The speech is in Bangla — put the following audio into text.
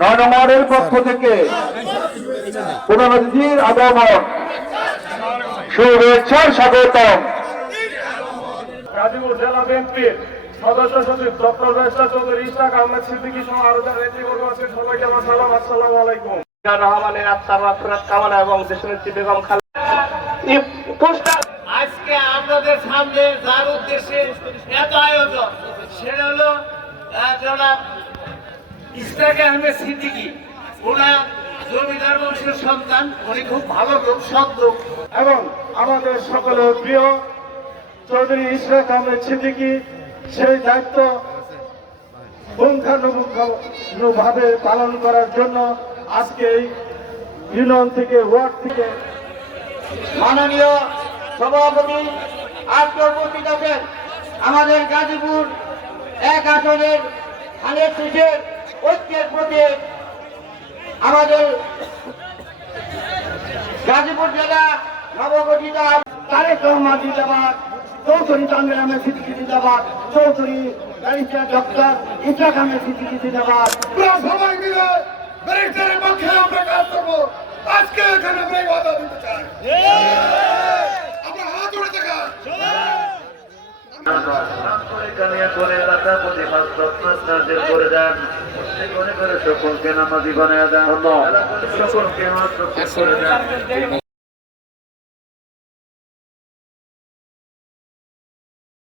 নয়নগরের পক্ষ থেকে পুনরুদ্ধির আগমন শুভেচ্ছার স্বাগতম। গাজীপুর জেলা বিএনপির সদস্য সচিব ডক্টর বেশরা চৌধুরী ইশাক আহমেদ সিদ্দিকী সহ আরো যারা নেতৃবর্গ আছেন সবাইকে আমার সালাম, আসসালামু আলাইকুম। রহমানের আত্মার মাগফিরাত কামনা এবং দেশনেত্রী বেগম খালেদা আজকে আপনাদের সামনে যার উদ্দেশ্যে এত আয়োজন সেটা হলো জনাব ইশাক আহমেদ সিদ্দিকী। ওনার জমিদার বংশের সন্তান, উনি খুব ভালো লোক, সৎ লোক। এবং আমাদের সকলের প্রিয় চৌধুরী ইশাক আহমেদ সিদ্দিকী সেই দায়িত্ব পুঙ্খানুপুঙ্খভাবে পালন করার জন্য আজকে এই ইউনিয়ন থেকে, ওয়ার্ড থেকে মাননীয় সভাপতি আজকে উপস্থিত আছেন আমাদের গাজীপুর এক আসনের ধানের শীষের ঐক্যের প্রতীক আমাদের গাজীপুর জেলা নবগঠিত তারেক রহমান জিন্দাবাদ, চৌধুরী তানভীর আহমেদ সিদ্দিকী জিন্দাবাদ, চৌধুরী ব্যারিস্টার ডক্টর ইশাক আহমেদ সিদ্দিকী জিন্দাবাদ। সবাই মিলে ব্যারিস্টারের পক্ষে আমরা কাজ করবো। আজকে এখানে আমরা এই ওয়াদা দিতে চাই, আমরা হাত উড়ে দেখান। সকলকে